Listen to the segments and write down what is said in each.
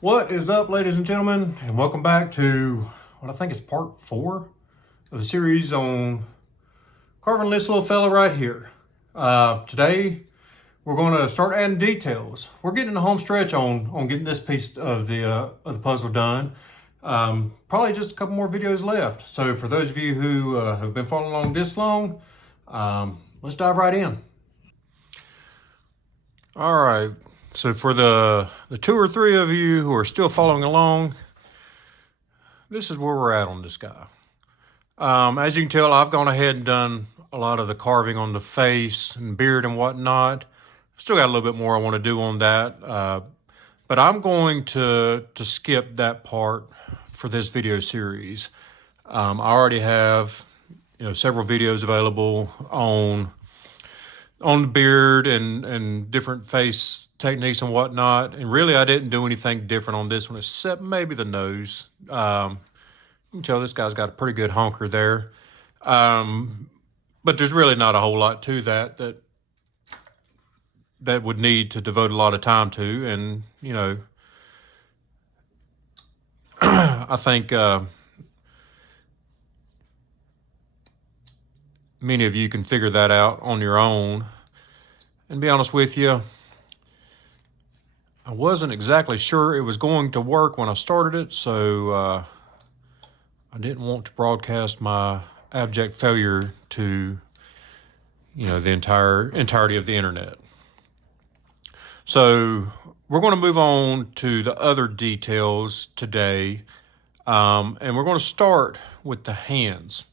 What is up, ladies and gentlemen, and welcome back to what I think is part 4 of the series on carving this little fella right here. Today, we're going to start adding details. We're getting in the home stretch on getting this piece of the puzzle done. Probably just a couple more videos left. So for those of you who have been following along this long, let's dive right in. All right. So for the 2 or 3 of you who are still following along, this is where we're at on this guy. As you can tell, I've gone ahead and done a lot of the carving on the face and beard and whatnot. Still got a little bit more I want to do on that, but I'm going to skip that part for this video series. I already have several videos available on the beard and different face techniques and whatnot. And really, I didn't do anything different on this one, except maybe the nose. You can tell this guy's got a pretty good honker there. But there's really not a whole lot to that would need to devote a lot of time to. And, I think many of you can figure that out on your own. And be honest with you, I wasn't exactly sure it was going to work when I started it, so I didn't want to broadcast my abject failure to, the entirety of the internet. So we're going to move on to the other details today, and we're going to start with the hands.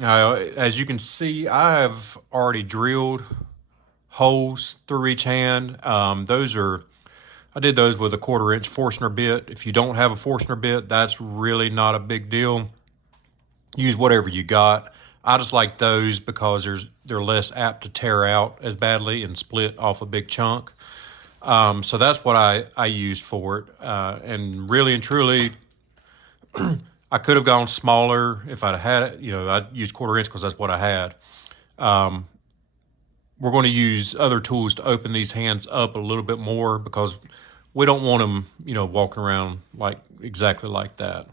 Now, as you can see, I have already drilled holes through each hand. I did those with a 1/4 inch Forstner bit. If you don't have a Forstner bit, that's really not a big deal. Use whatever you got. I just like those because they're less apt to tear out as badly and split off a big chunk. So that's what I used for it. And really and truly, I could have gone smaller if I'd had it. I'd use 1/4 inch because that's what I had. We're going to use other tools to open these hands up a little bit more because we don't want them, walking around exactly like that.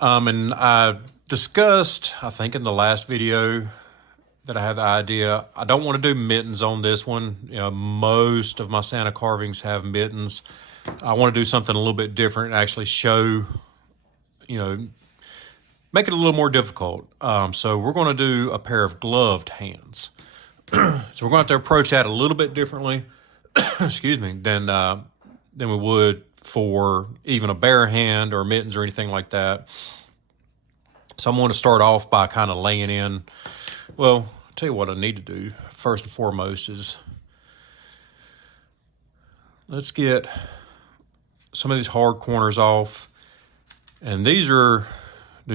And I discussed, I think in the last video, that I had the idea, I don't want to do mittens on this one. Most of my Santa carvings have mittens. I want to do something a little bit different and actually show, make it a little more difficult. So we're going to do a pair of gloved hands. So we're going to have to approach that a little bit differently, excuse me, than we would for even a bare hand or mittens or anything like that. So I'm going to start off by kind of laying in. Well, I'll tell you what I need to do first and foremost is let's get some of these hard corners off. And there's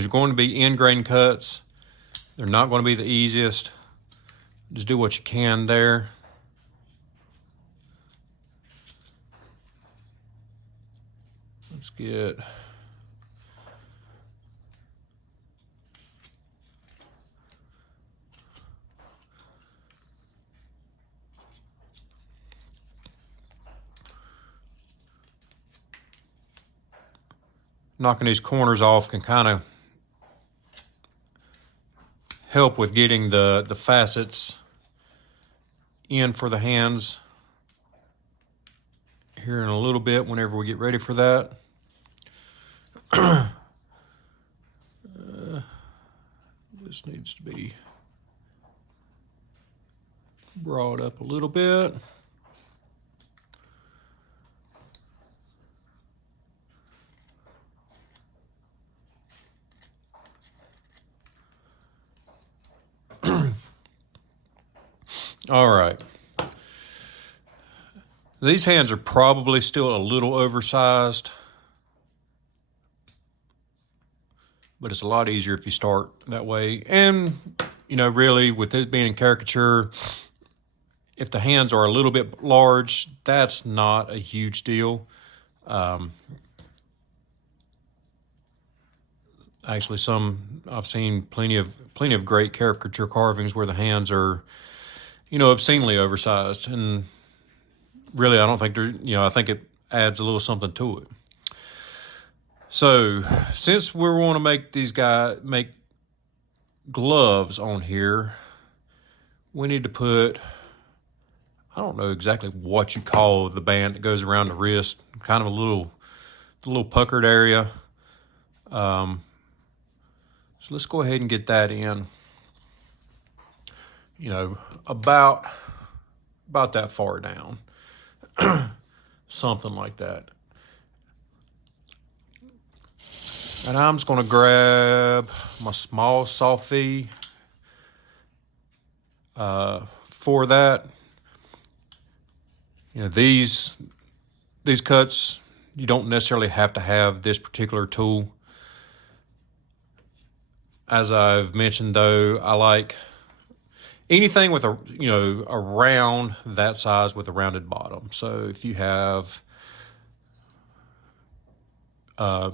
going to be end grain cuts. They're not going to be the easiest. Just do what you can there. Let's get knocking these corners off can kind of help with getting the facets in for the hands here in a little bit whenever we get ready for that. This needs to be brought up a little bit. All right. These hands are probably still a little oversized, but it's a lot easier if you start that way. And, really with it being in caricature, if the hands are a little bit large, that's not a huge deal. Actually, I've seen plenty of great caricature carvings where the hands are, obscenely oversized, and really, I don't think I think it adds a little something to it. So since we want to make gloves on here, we need to put, I don't know exactly what you call the band that goes around the wrist, kind of a little puckered area. So let's go ahead and get that in. About that far down, something like that. And I'm just going to grab my small Sofie for that. These cuts, you don't necessarily have to have this particular tool. As I've mentioned, though, I like anything with a round that size with a rounded bottom. So if you have a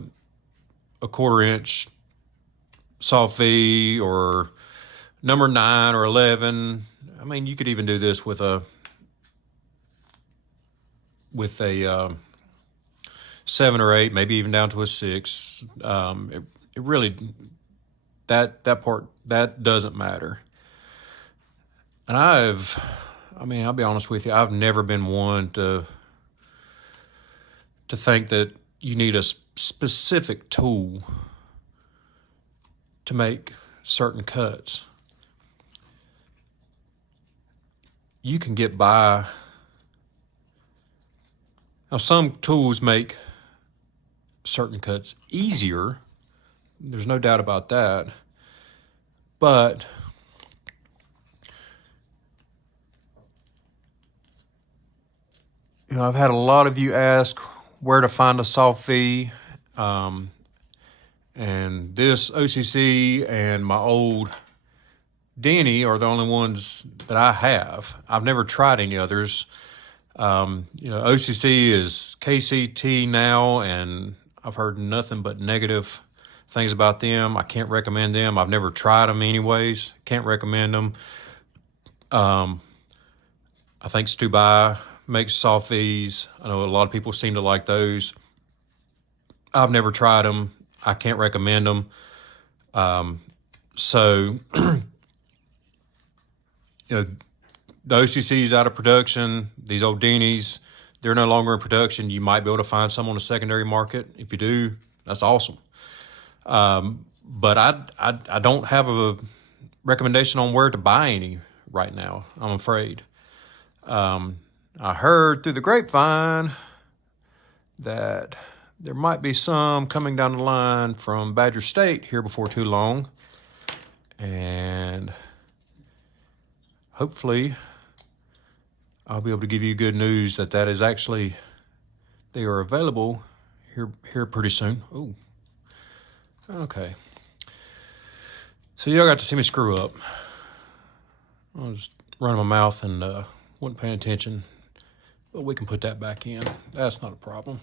1/4 inch Sofie or number 9 or 11, I mean, you could even do this with a 7 or 8, maybe even down to a 6. It really, that part, that doesn't matter. And I'll be honest with you, I've never been one to think that you need a specific tool to make certain cuts. You can get by. Now, some tools make certain cuts easier. There's no doubt about that. But I've had a lot of you ask where to find a Sofie. And this OCC and my old Denny are the only ones that I have. I've never tried any others. OCC is KCT now, and I've heard nothing but negative things about them. I can't recommend them. I've never tried them anyways. Can't recommend them. I think Stubai makes Sofies. I know a lot of people seem to like those. I've never tried them. I can't recommend them. So, the OCC's out of production. These old Deanies, they're no longer in production. You might be able to find some on the secondary market. If you do, that's awesome. But I don't have a recommendation on where to buy any right now, I'm afraid. I heard through the grapevine that there might be some coming down the line from Badger State here before too long. And hopefully I'll be able to give you good news that is actually, they are available here pretty soon. Oh, okay. So y'all got to see me screw up. I was running my mouth and wasn't paying attention, but we can put that back in. That's not a problem.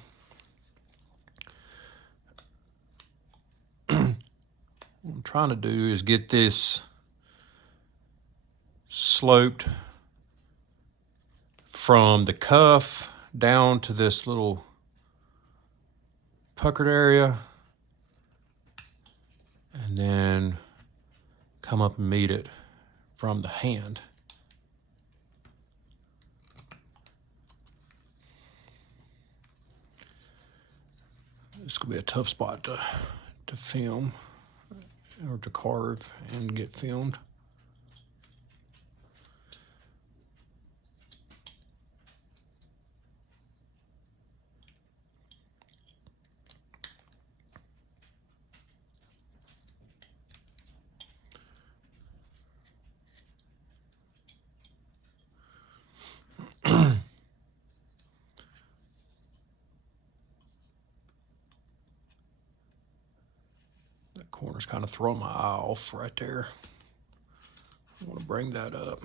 What I'm trying to do is get this sloped from the cuff down to this little puckered area, and then come up and meet it from the hand. This could be a tough spot to film or to carve and get filmed. That corner's kind of throwing my eye off right there. I want to bring that up.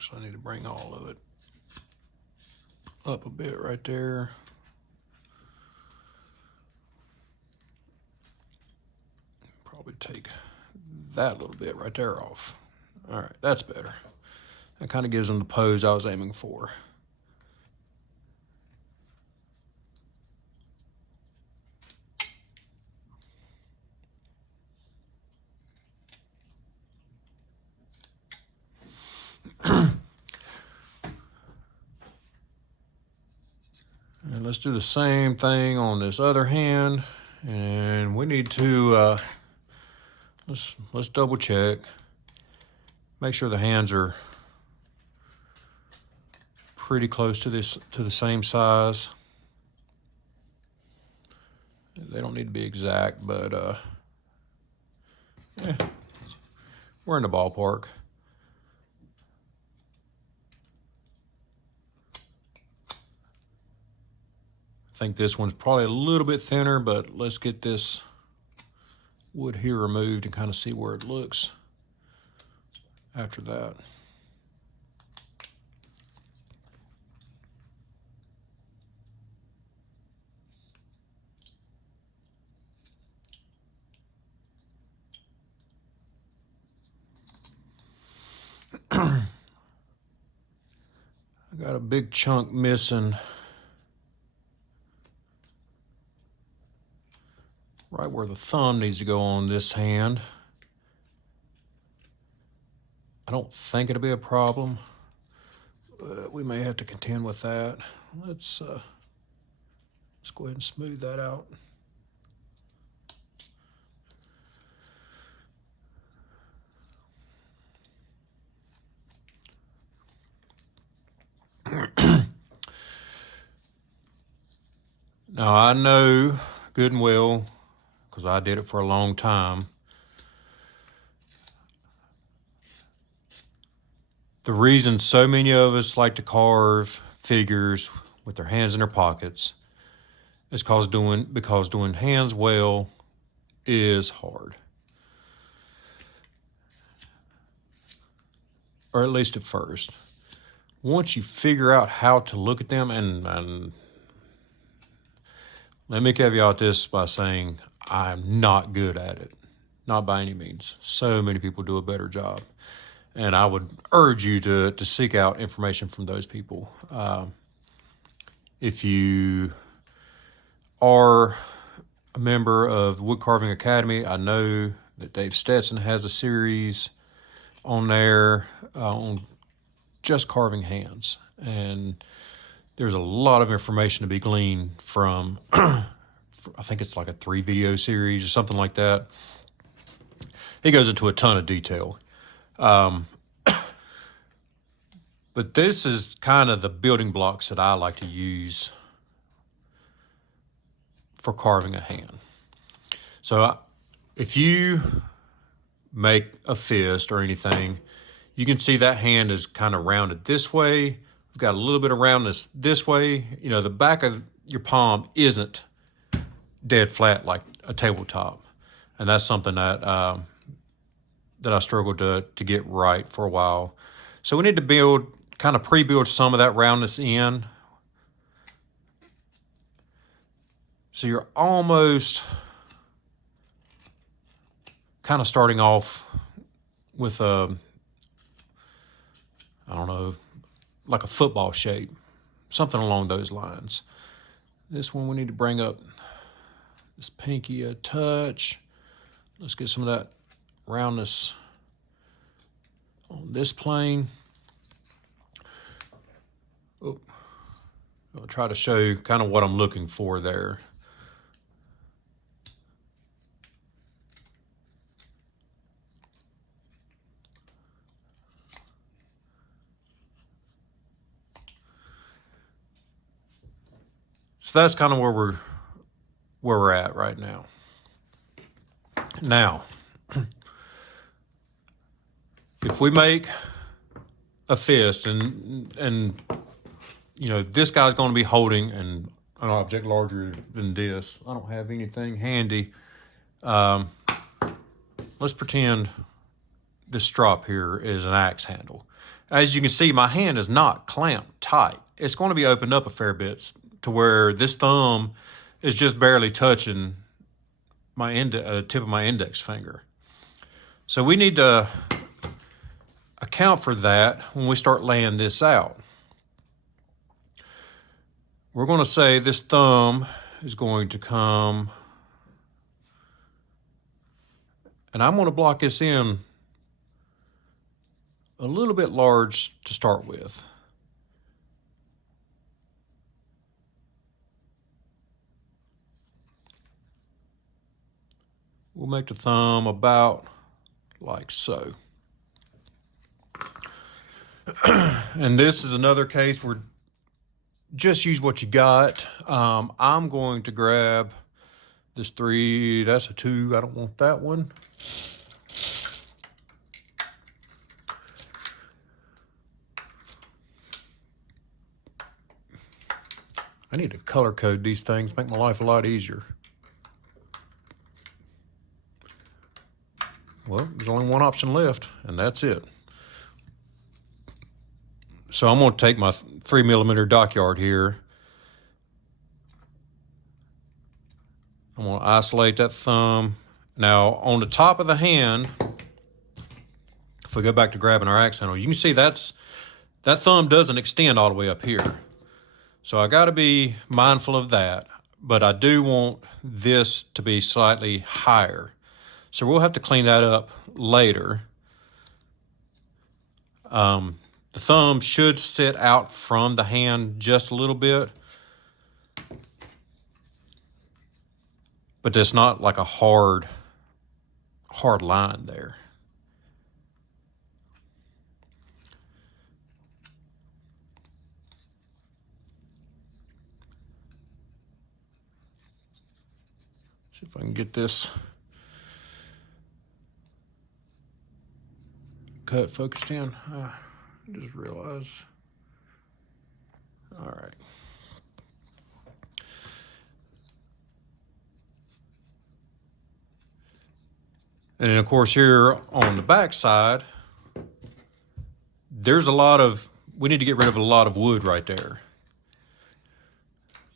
So I need to bring all of it up a bit right there. Probably take that little bit right there off. All right, that's better. That kind of gives them the pose I was aiming for. And let's do the same thing on this other hand. And we need to, let's double check. Make sure the hands are pretty close to the same size. They don't need to be exact, but yeah, we're in the ballpark. I think this one's probably a little bit thinner, but let's get this wood here removed and kind of see where it looks after that. I got a big chunk missing right where the thumb needs to go on this hand. I don't think it'll be a problem, but we may have to contend with that. Let's go ahead and smooth that out. Now I know good and well, because I did it for a long time, the reason so many of us like to carve figures with their hands in their pockets is because doing hands well is hard. Or at least at first. Once you figure out how to look at them, and let me caveat this by saying I'm not good at it. Not by any means. So many people do a better job. And I would urge you to seek out information from those people. If you are a member of the Wood Carving Academy, I know that Dave Stetson has a series on there on just carving hands. And there's a lot of information to be gleaned from, I think it's like a 3-video series or something like that. He goes into a ton of detail. But this is kind of the building blocks that I like to use for carving a hand. So if you make a fist or anything, you can see that hand is kind of rounded this way. We've got a little bit of roundness this way. You know, the back of your palm isn't dead flat like a tabletop. And that's something that that I struggled to get right for a while. So we need to kind of pre-build some of that roundness in. So you're almost kind of starting off with a, I don't know, like a football shape, something along those lines. This one we need to bring up this pinky a touch. Let's get some of that roundness on this plane. Oh, I'll try to show you kind of what I'm looking for there. So that's kind of where we're at right now. Now, if we make a fist and you know, this guy's going to be holding an object larger than this. I don't have anything handy. Let's pretend this strop here is an axe handle. As you can see, my hand is not clamped tight. It's going to be opened up a fair bit to where this thumb is just barely touching my tip of my index finger. So we need to, account for that when we start laying this out. We're going to say this thumb is going to come, and I'm going to block this in a little bit large to start with. We'll make the thumb about like so. And this is another case where just use what you got. I'm going to grab this 3, that's a 2, I don't want that one. I need to color code these things, make my life a lot easier. Well, there's only one option left, and that's it. So I'm going to take my 3mm dockyard here. I'm going to isolate that thumb. Now, on the top of the hand, if we go back to grabbing our axe handle, you can see that thumb doesn't extend all the way up here. So I got to be mindful of that, but I do want this to be slightly higher. So we'll have to clean that up later. The thumb should sit out from the hand just a little bit, but there's not like a hard line there. See if I can get this cut focused in. I just realized. All right. And then of course here on the back side, there's we need to get rid of a lot of wood right there.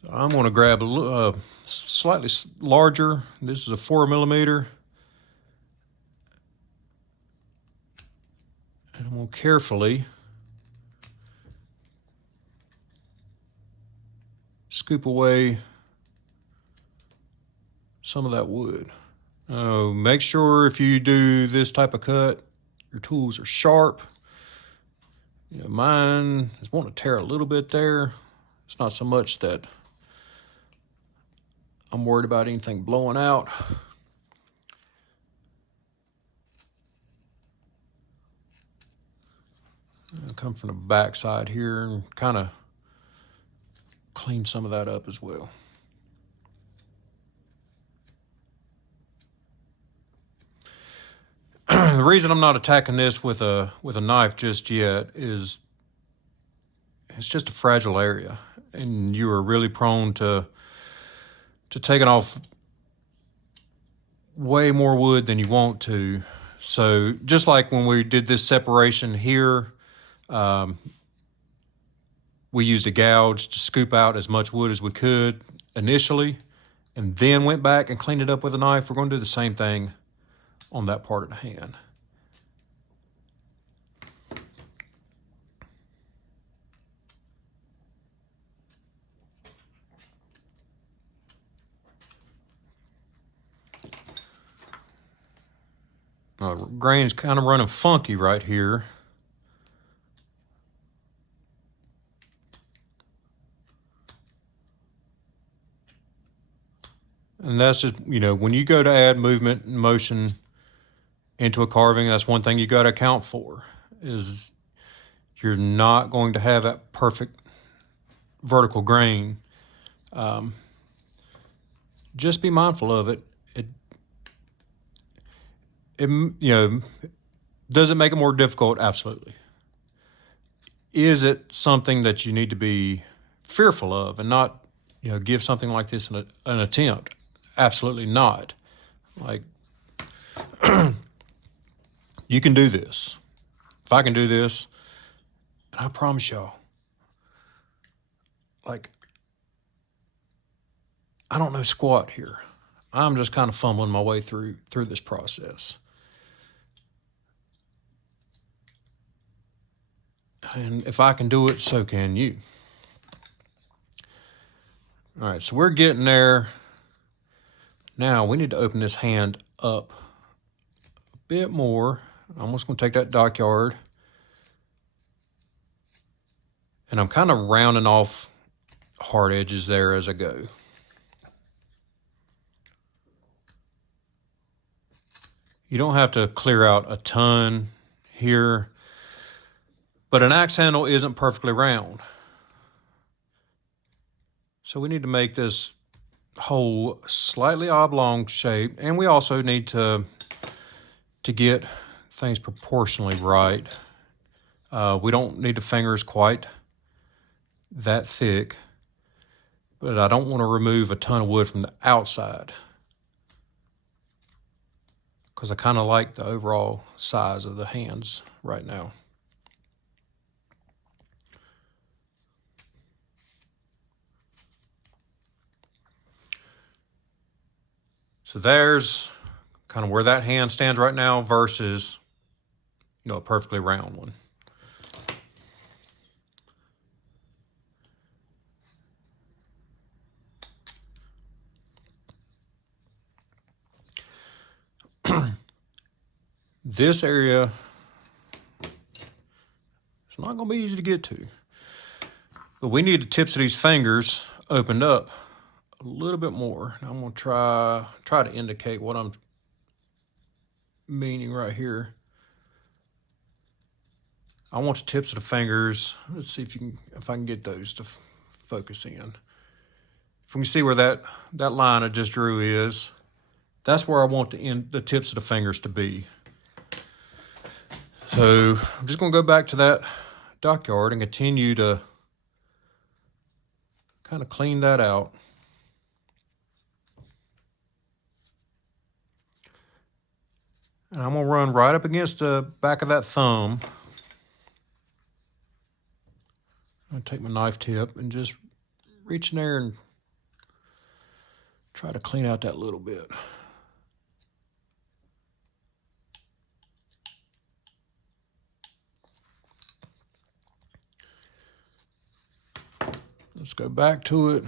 So I'm going to grab a slightly larger. This is a 4mm. And I'm going to carefully scoop away some of that wood. Make sure if you do this type of cut, your tools are sharp. You know, mine is wanting to tear a little bit there. It's not so much that I'm worried about anything blowing out. I'll come from the back side here and kind of clean some of that up as well. The reason I'm not attacking this with a knife just yet is it's just a fragile area, and you are really prone to taking off way more wood than you want to. So just like when we did this separation here, we used a gouge to scoop out as much wood as we could initially, and then went back and cleaned it up with a knife. We're going to do the same thing on that part of the hand. Grain's kind of running funky right here. And that's just, you know, when you go to add movement and motion into a carving, that's one thing you got to account for, is you're not going to have that perfect vertical grain. Just be mindful of it. It, you know, does it make it more difficult? Absolutely. Is it something that you need to be fearful of and not, you know, give something like this an attempt? Absolutely not. Like, you can do this. If I can do this, and I promise y'all, like, I don't know squat here. I'm just kind of fumbling my way through this process. And if I can do it, so can you. All right, so we're getting there. Now we need to open this hand up a bit more. I'm just going to take that dockyard. And I'm kind of rounding off hard edges there as I go. You don't have to clear out a ton here, but an axe handle isn't perfectly round. So we need to make this hole slightly oblong shape, and we also need to get things proportionally right. We don't need the fingers quite that thick, but I don't want to remove a ton of wood from the outside because I kind of like the overall size of the hands right now. So there's kind of where that hand stands right now versus, a perfectly round one. This area, it's not going to be easy to get to, but we need the tips of these fingers opened up a little bit more. I'm going to try to indicate what I'm meaning right here. I want the tips of the fingers. Let's see if I can get those to focus in. If we can see where that line I just drew is, that's where I want the tips of the fingers to be. So I'm just going to go back to that dockyard and continue to kind of clean that out. And I'm going to run right up against the back of that thumb. I'm going to take my knife tip and just reach in there and try to clean out that little bit. Let's go back to it.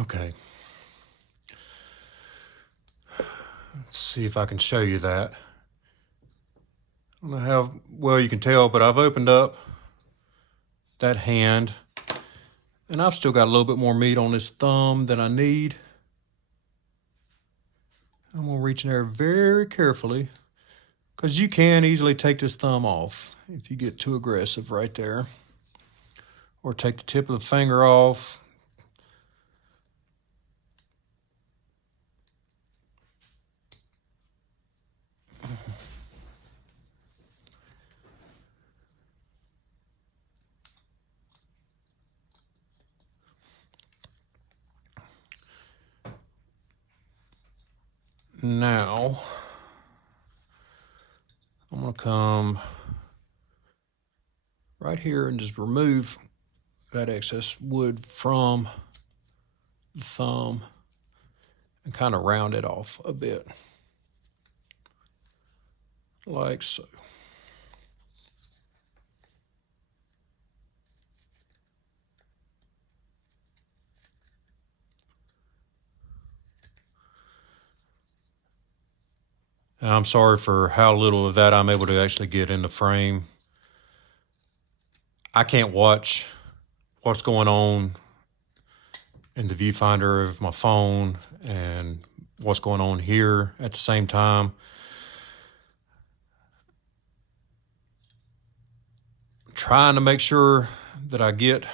Okay. Let's see if I can show you that. I don't know how well you can tell, but I've opened up that hand and I've still got a little bit more meat on this thumb than I need. I'm going to reach in there very carefully because you can easily take this thumb off if you get too aggressive right there. Or take the tip of the finger off. Now, I'm going to come right here and just remove that excess wood from the thumb and kind of round it off a bit, like so. And I'm sorry for how little of that I'm able to actually get in the frame. I can't watch what's going on in the viewfinder of my phone and what's going on here at the same time. trying to make sure that I get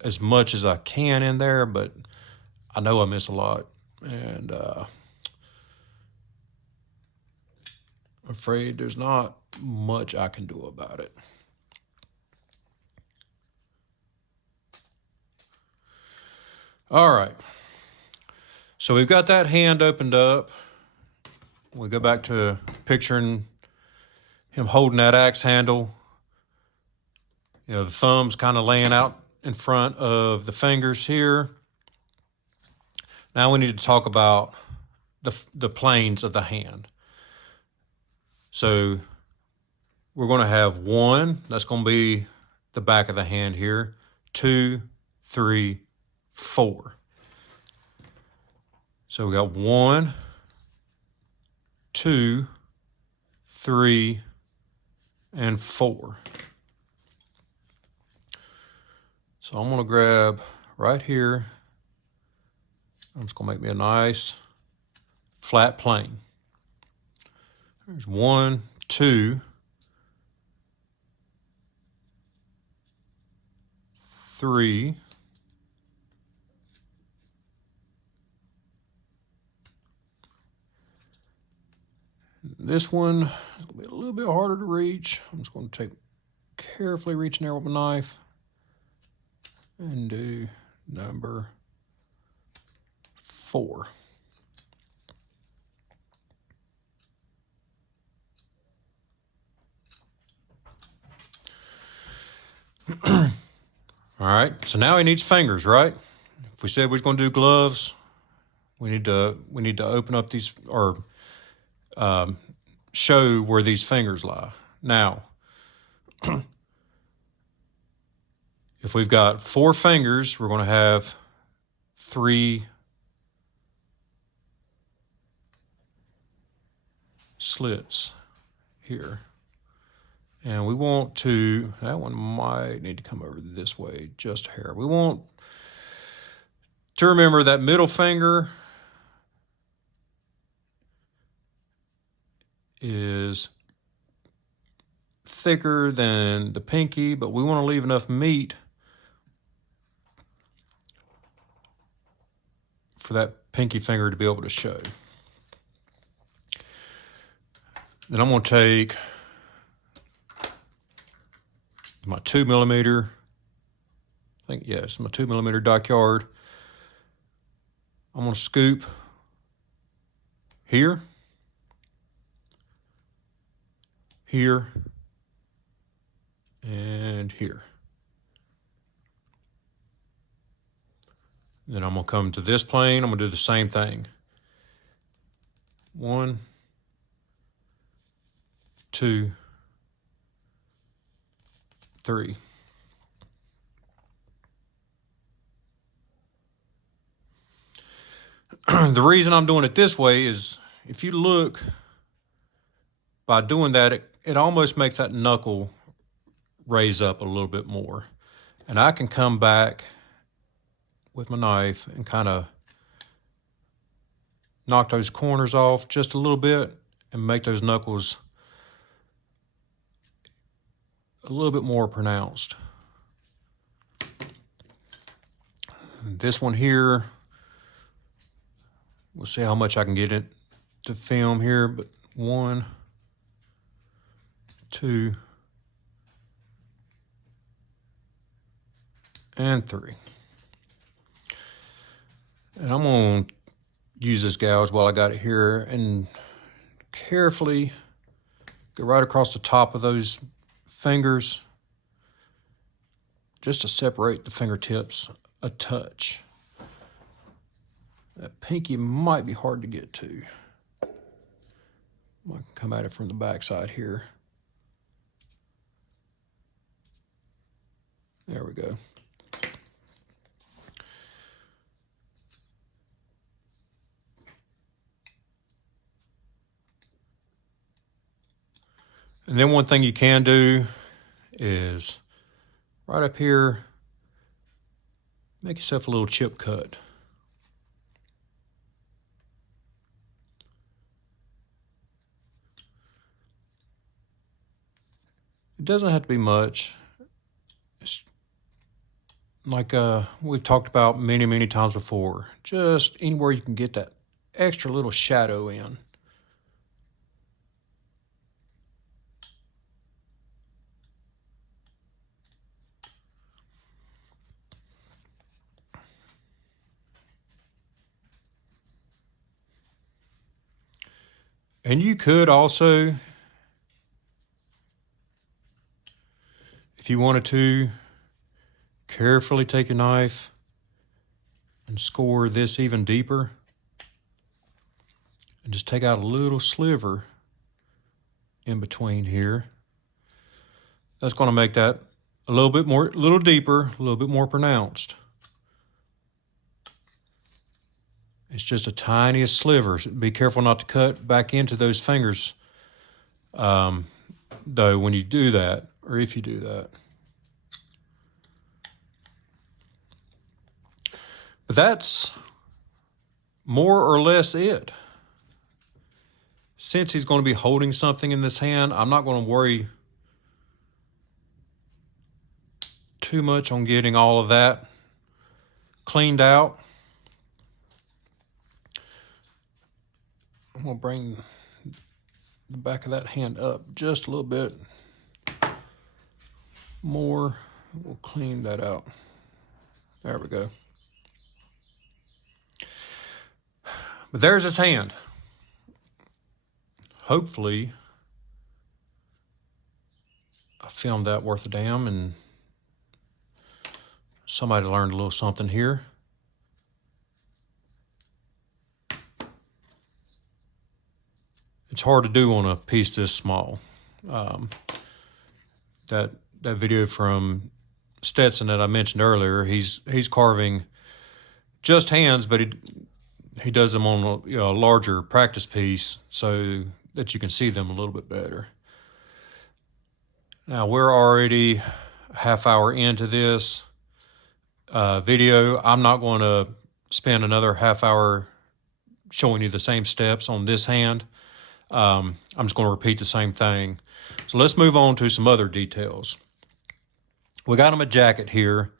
as much as I can in there, but I know I miss a lot, and I'm afraid there's not much I can do about it. All right, so we've got that hand opened up. We go back to picturing him holding that axe handle. You know, the thumb's kind of laying out in front of the fingers here. Now we need to talk about the planes of the hand. So we're going to have 1, that's going to be the back of the hand here, 2, 3, 4. So we got 1, 2, 3, and 4. So I'm going to grab right here. I'm just going to make me a nice flat plane. There's 1, 2, 3, this one is going to be a little bit harder to reach. I'm just going to carefully reach in there with my knife and do number 4. All right, so now he needs fingers, right? If we said we was going to do gloves, we need to open up these, or show where these fingers lie. Now, if we've got 4 fingers, we're going to have 3 slits here. And we want to, that one might need to come over this way just a hair. We want to remember that middle finger is thicker than the pinky, but we want to leave enough meat for that pinky finger to be able to show. Then I'm going to take my 2mm, I think, yes, my 2mm Dock-Yard. I'm going to scoop here, here, and here. Then I'm going to come to this plane. I'm going to do the same thing. 1, 2, 3. The reason I'm doing it this way is, if you look, by doing that, it almost makes that knuckle raise up a little bit more. And I can come back with my knife and kind of knock those corners off just a little bit and make those knuckles a little bit more pronounced. This one here, we'll see how much I can get it to film here, but 1, 2, and 3. And I'm going to use this gouge while I got it here and carefully go right across the top of those fingers just to separate the fingertips a touch. That pinky might be hard to get to. I can come at it from the back side here. There we go. And then one thing you can do is right up here, make yourself a little chip cut. It doesn't have to be much. It's like we've talked about many, many times before. Just anywhere you can get that extra little shadow in. And you could also, if you wanted to, carefully take your knife and score this even deeper. And just take out a little sliver in between here. That's going to make that a little bit more, a little deeper, a little bit more pronounced. It's just a tiniest sliver. Be careful not to cut back into those fingers, though, when you do that, or if you do that. But that's more or less it. Since he's going to be holding something in this hand, I'm not going to worry too much on getting all of that cleaned out. I'm going to bring the back of that hand up just a little bit more. We'll clean that out. There we go. But there's his hand. Hopefully, I filmed that worth a damn and somebody learned a little something here. It's hard to do on a piece this small. That video from Stetson that I mentioned earlier, he's carving just hands, but he does them on a larger practice piece so that you can see them a little bit better. Now we're already a half hour into this video. I'm not going to spend another half hour showing you the same steps on this hand. I'm just going to repeat the same thing. So let's move on to some other details. We got him a jacket here,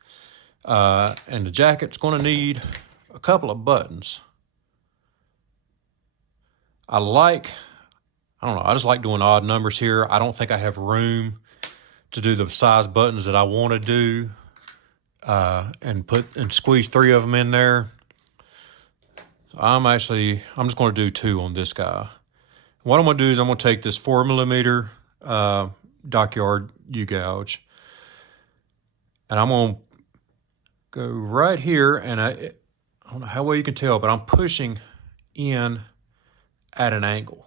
and the jacket's going to need a couple of buttons. I don't know, I just like doing odd numbers here. I don't think I have room to do the size buttons that I want to do and squeeze 3 of them in there. So I'm just going to do 2 on this guy. What I'm going to do is I'm going to take this 4mm Dockyard U-gouge, and I'm going to go right here, and I don't know how well you can tell, but I'm pushing in at an angle.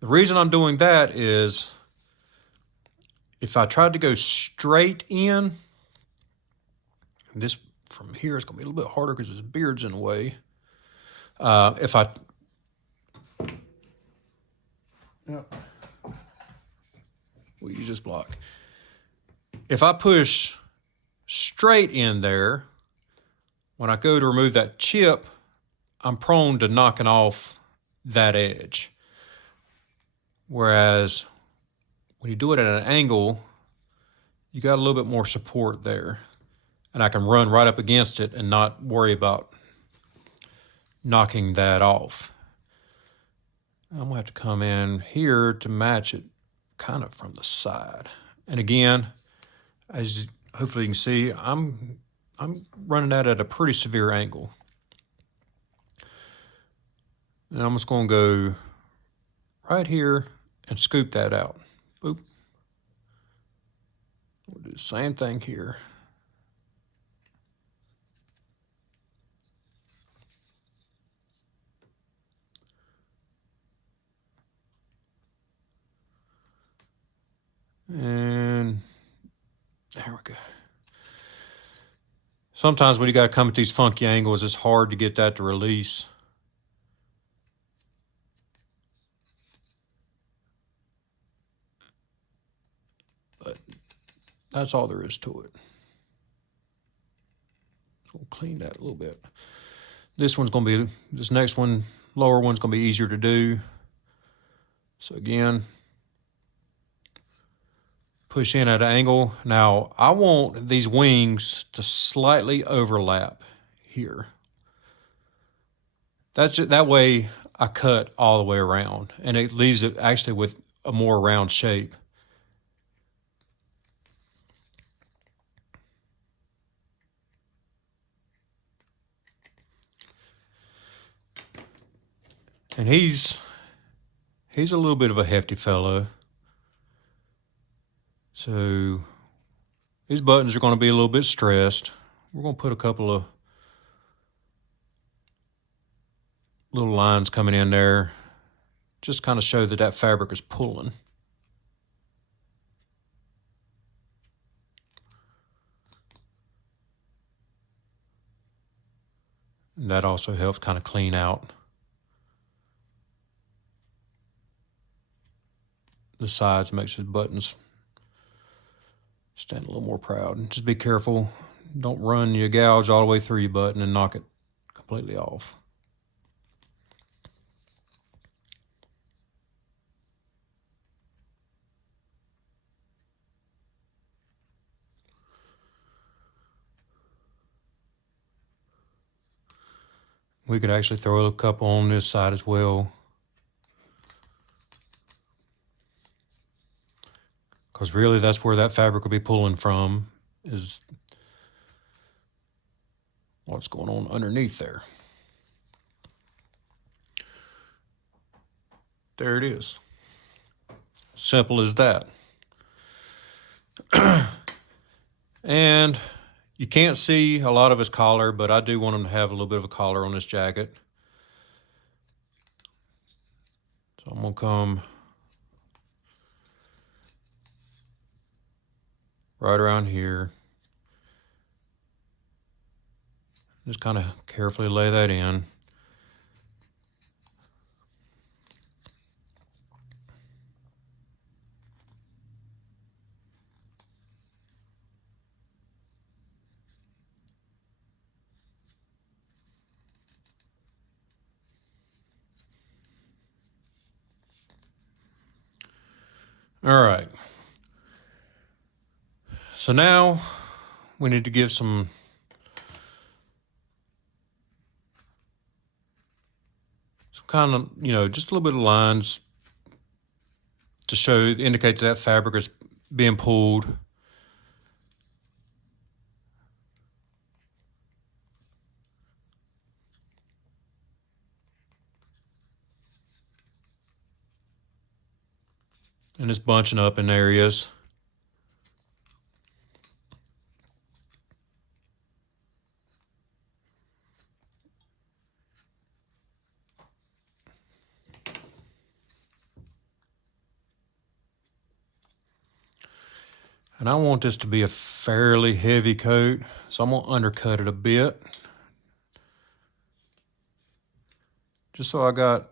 The reason I'm doing that is if I tried to go straight in, this from here is going to be a little bit harder because his beard's in the way. If I... Yep. We'll use this block. If I push straight in there, when I go to remove that chip, I'm prone to knocking off that edge. Whereas when you do it at an angle, you got a little bit more support there. And I can run right up against it and not worry about knocking that off. I'm going to have to come in here to match it kind of from the side. And again, as hopefully you can see, I'm running that at a pretty severe angle. And I'm just going to go right here and scoop that out. Boop. We'll do the same thing here. And there we go. Sometimes when you got to come at these funky angles, it's hard to get that to release. But that's all there is to it. So we'll clean that a little bit. This next one, lower one's going to be easier to do. So again, push in at an angle. Now, I want these wings to slightly overlap here. That way I cut all the way around, and it leaves it actually with a more round shape. And he's a little bit of a hefty fellow. So these buttons are going to be a little bit stressed. We're going to put a couple of little lines coming in there, just kind of show that that fabric is pulling. And that also helps kind of clean out the sides, makes his buttons stand a little more proud. Just be careful. Don't run your gouge all the way through your button and knock it completely off. We could actually throw a couple on this side as well, because really that's where that fabric will be pulling from, is what's going on underneath there. There it is. Simple as that. And you can't see a lot of his collar, but I do want him to have a little bit of a collar on this jacket. So I'm going to come right around here. Just kind of carefully lay that in. All right. So now we need to give some kind of, just a little bit of lines to indicate that fabric is being pulled. And it's bunching up in areas. And I want this to be a fairly heavy coat, so I'm going to undercut it a bit. Just so I got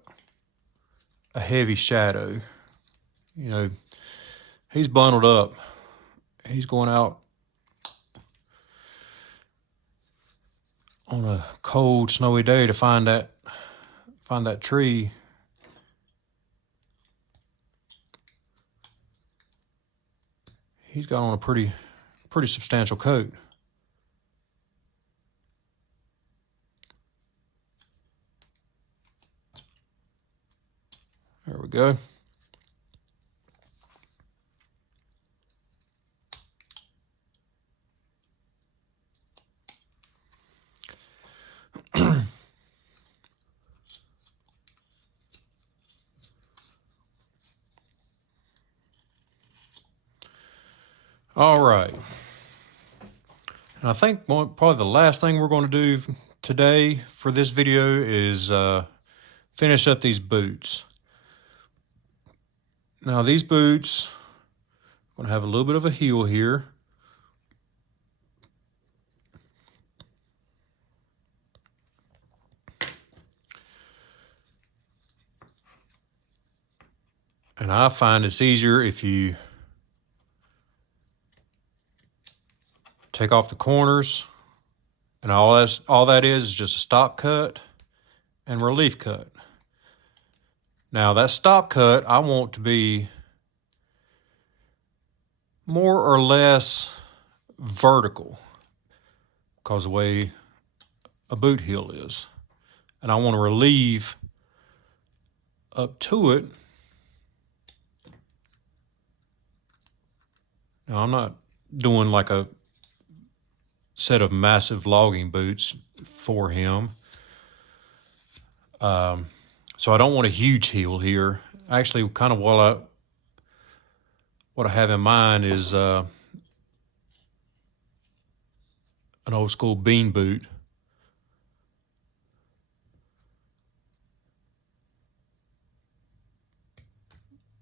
a heavy shadow. He's bundled up. He's going out on a cold, snowy day to find that tree. He's got on a pretty substantial coat. There we go. All right. And I think probably the last thing we're going to do today for this video is finish up these boots. Now these boots are going to have a little bit of a heel here. And I find it's easier if you take off the corners, and all that is just a stop cut and relief cut. Now that stop cut I want to be more or less vertical because of the way a boot heel is. And I want to relieve up to it. Now, I'm not doing like a set of massive logging boots for him. So I don't want a huge heel here. Actually, kind of what I have in mind is an old school bean boot.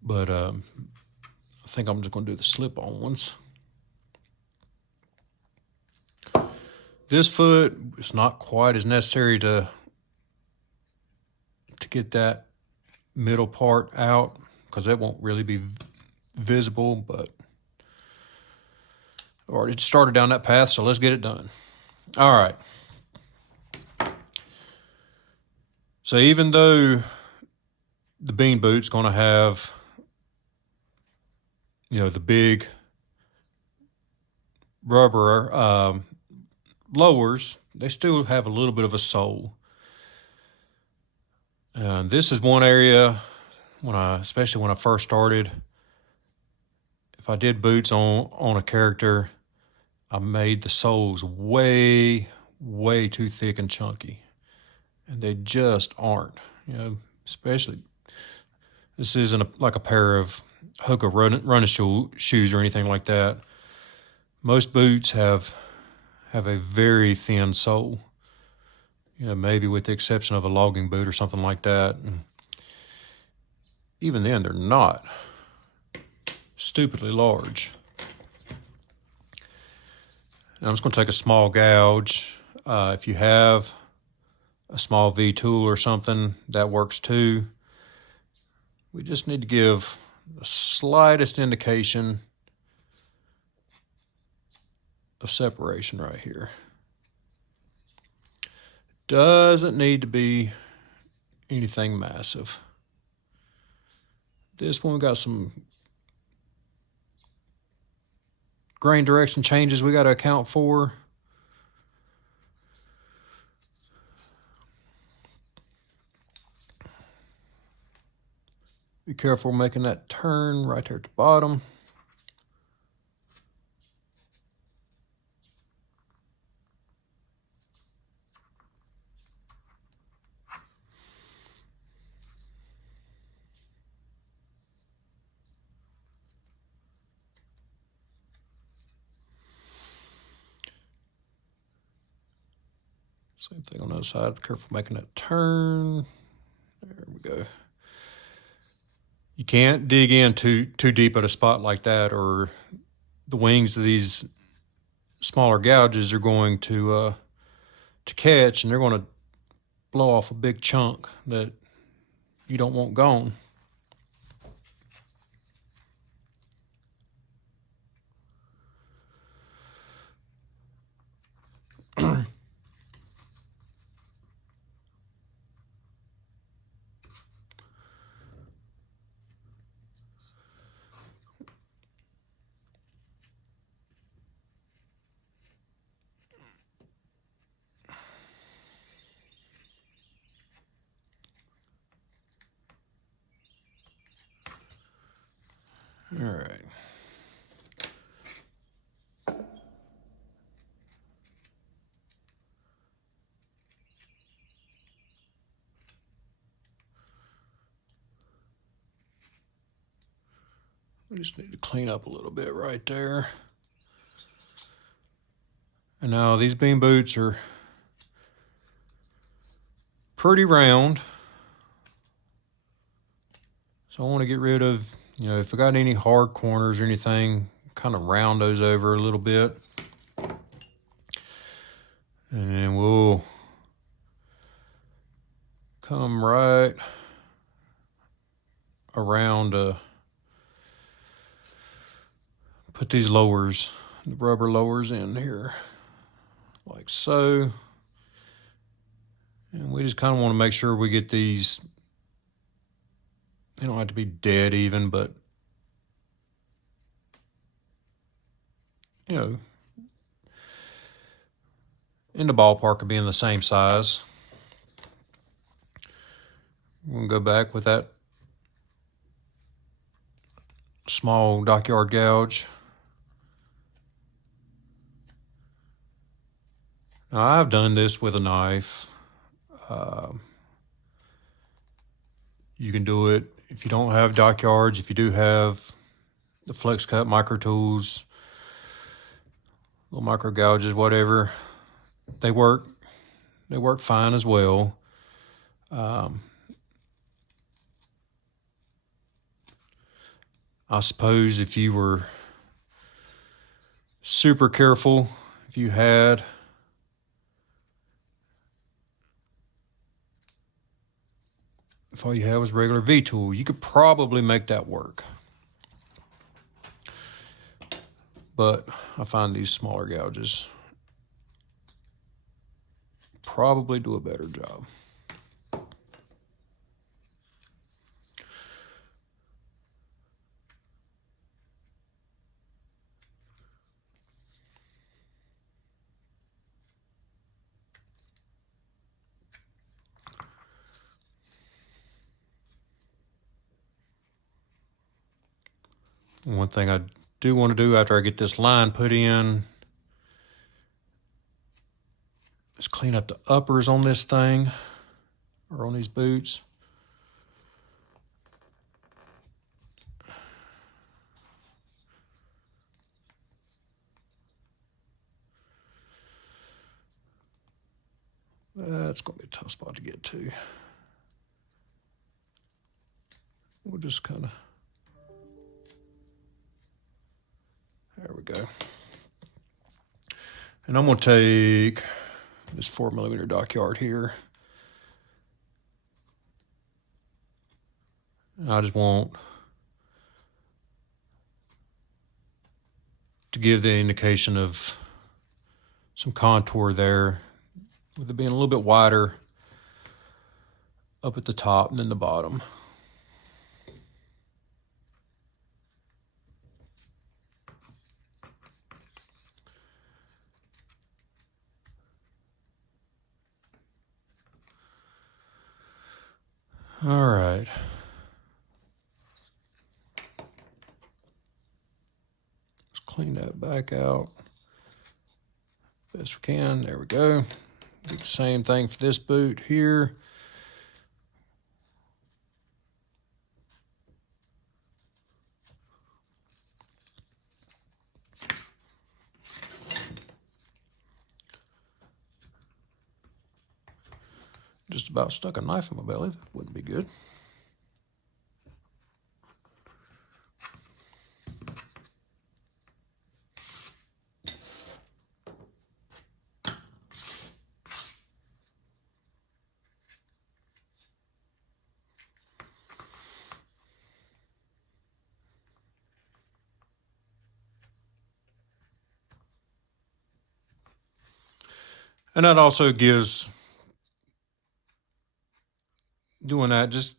But I think I'm just going to do the slip-on ones. This foot, it's not quite as necessary to get that middle part out because that won't really be visible, but I've already started down that path, so let's get it done. All right. So even though the bean boot's going to have, the big rubber lowers, they still have a little bit of a sole. This is one area especially when I first started, if I did boots on a character, I made the soles way, way too thick and chunky. And they just aren't, especially this isn't like a pair of Hoka running shoes or anything like that. Most boots have a very thin sole, maybe with the exception of a logging boot or something like that. And even then, they're not stupidly large. And I'm just going to take a small gouge. If you have a small V-tool or something, that works too. We just need to give the slightest indication of separation right here. Doesn't need to be anything massive. This one, we got some grain direction changes we got to account for. Be careful making that turn right there at the bottom. Same thing on the other side. Be careful making that turn. There we go. You can't dig in too deep at a spot like that, or the wings of these smaller gouges are going to catch, and they're going to blow off a big chunk that you don't want gone. All right. We just need to clean up a little bit right there. And now these bean boots are pretty round. So I want to get rid of, if I got any hard corners or anything, kind of round those over a little bit. And then we'll come right around, put these lowers, the rubber lowers in here, like so. And we just kind of want to make sure we get these, they don't have to be dead even, but you know, in the ballpark of being the same size. We're going to go back with that small dockyard gouge. Now, I've done this with a knife. You can do it if you don't have dockyards, if you do have the Flex Cut micro tools, little micro gouges, whatever. They work fine as well. I suppose if you were super careful, if all you had was regular V-tool, you could probably make that work. But I find these smaller gouges probably do a better job. One thing I do want to do after I get this line put in is clean up the uppers on this thing, or on these boots. That's going to be a tough spot to get to. We'll just kind of... There we go. And I'm going to take this 4mm dockyard here. I just want to give the indication of some contour there, with it being a little bit wider up at the top than the bottom. All right. Let's clean that back out best we can. There we go. Do the same thing for this boot here. Just about stuck a knife in my belly. That wouldn't be good. And that also doing that just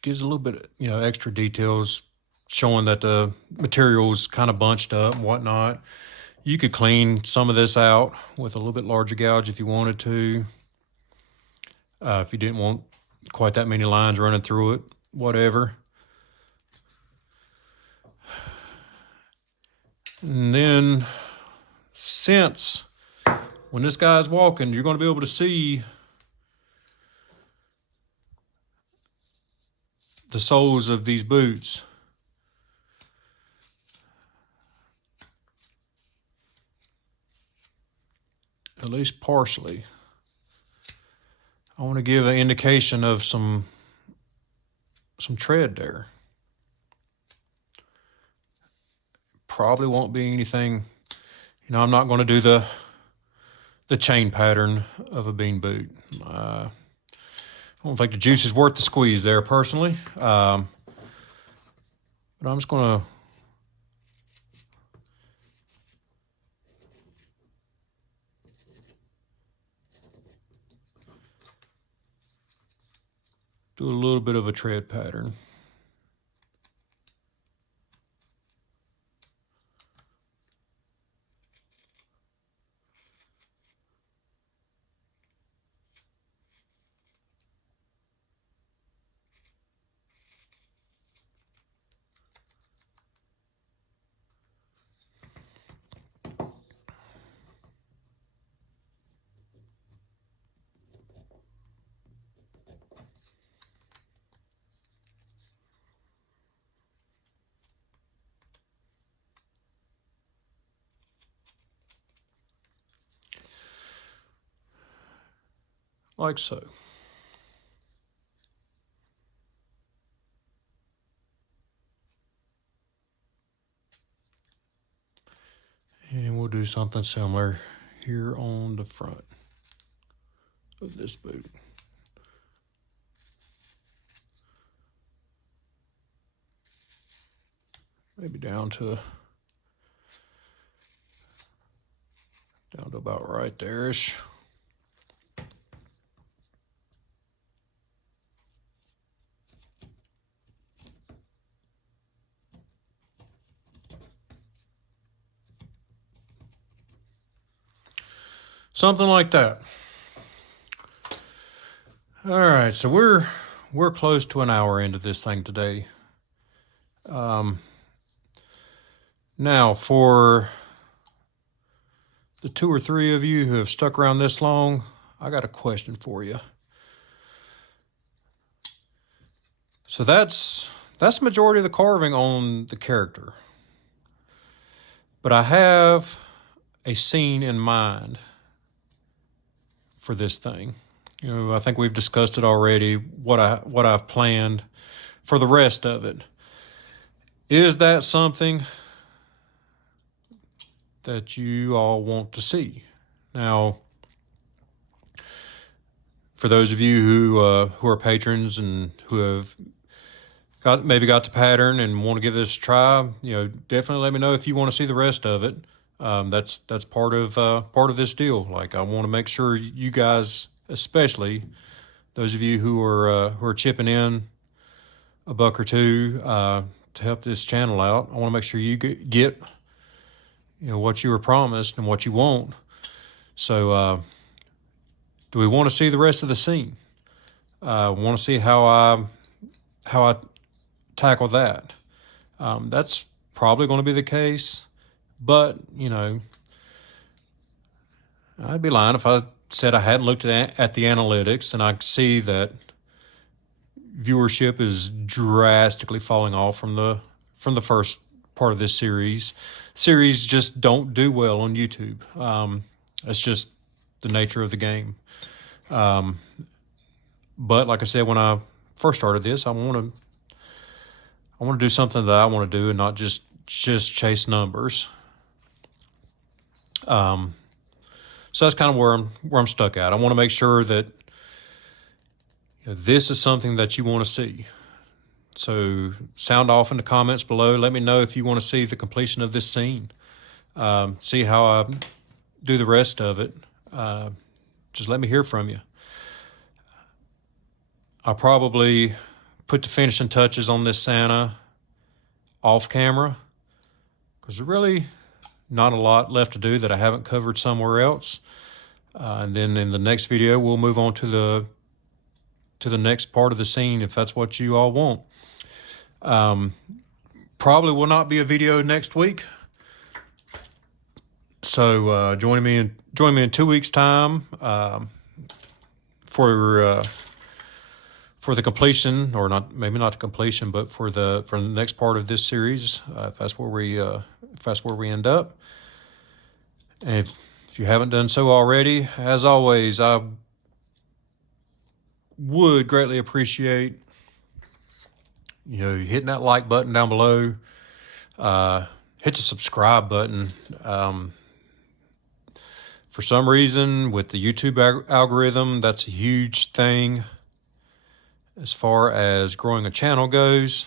gives a little bit of, extra details, showing that the material's kind of bunched up and whatnot. You could clean some of this out with a little bit larger gouge if you wanted to. If you didn't want quite that many lines running through it, whatever. And then, since when this guy's walking, you're going to be able to see the soles of these boots. At least partially. I want to give an indication of some tread there. Probably won't be anything, I'm not going to do the chain pattern of a bean boot. I don't think the juice is worth the squeeze there, personally. But I'm just going to do a little bit of a tread pattern. like so. And we'll do something similar here on the front of this boot. Maybe down to about right there-ish. Something like that. All right, so we're close to an hour into this thing today. Now, for the 2 or 3 of you who have stuck around this long, I got a question for you. So that's the majority of the carving on the character. But I have a scene in mind for this thing. You know, I think we've discussed it already, what I've planned for the rest of it. Is that something that you all want to see? Now, for those of you who are patrons and who have maybe got the pattern and want to give this a try, you know, definitely let me know if you want to see the rest of it. That's part of this deal. Like, I want to make sure you guys, especially those of you who are chipping in $1 or $2 to help this channel out, I want to make sure you get you know what you were promised and what you want. So, do we want to see the rest of the scene? Want to see how I tackle that? That's probably going to be the case. But, you know, I'd be lying if I said I hadn't looked at the analytics and I see that viewership is drastically falling off from the first part of this series. Series just don't do well on YouTube. It's just the nature of the game. But like I said, when I first started this, I want to do something that I want to do and not just chase numbers. So that's kind of where I'm stuck at. I want to make sure that this is something that you want to see. So sound off in the comments below. Let me know if you want to see the completion of this scene. See how I do the rest of it. Just let me hear from you. I'll probably put the finishing touches on this Santa off camera because there's really not a lot left to do that I haven't covered somewhere else. And then in the next video, we'll move on to the next part of the scene if that's what you all want. Probably will not be a video next week. So join me in 2 weeks' time for the completion, or maybe not the completion, but for the next part of this series. If that's where we end up. And if you haven't done so already, as always, I would greatly appreciate hitting that like button down below. Hit the subscribe button. For some reason, with the YouTube algorithm, that's a huge thing as far as growing a channel goes.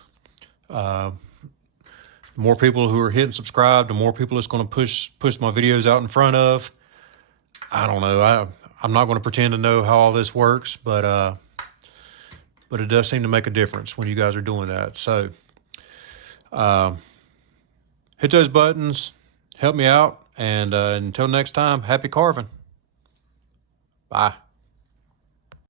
The more people who are hitting subscribe, the more people it's going to push my videos out in front of. I don't know. I'm not going to pretend to know how all this works, but it does seem to make a difference when you guys are doing that. So hit those buttons, help me out, and until next time, happy carving. Bye.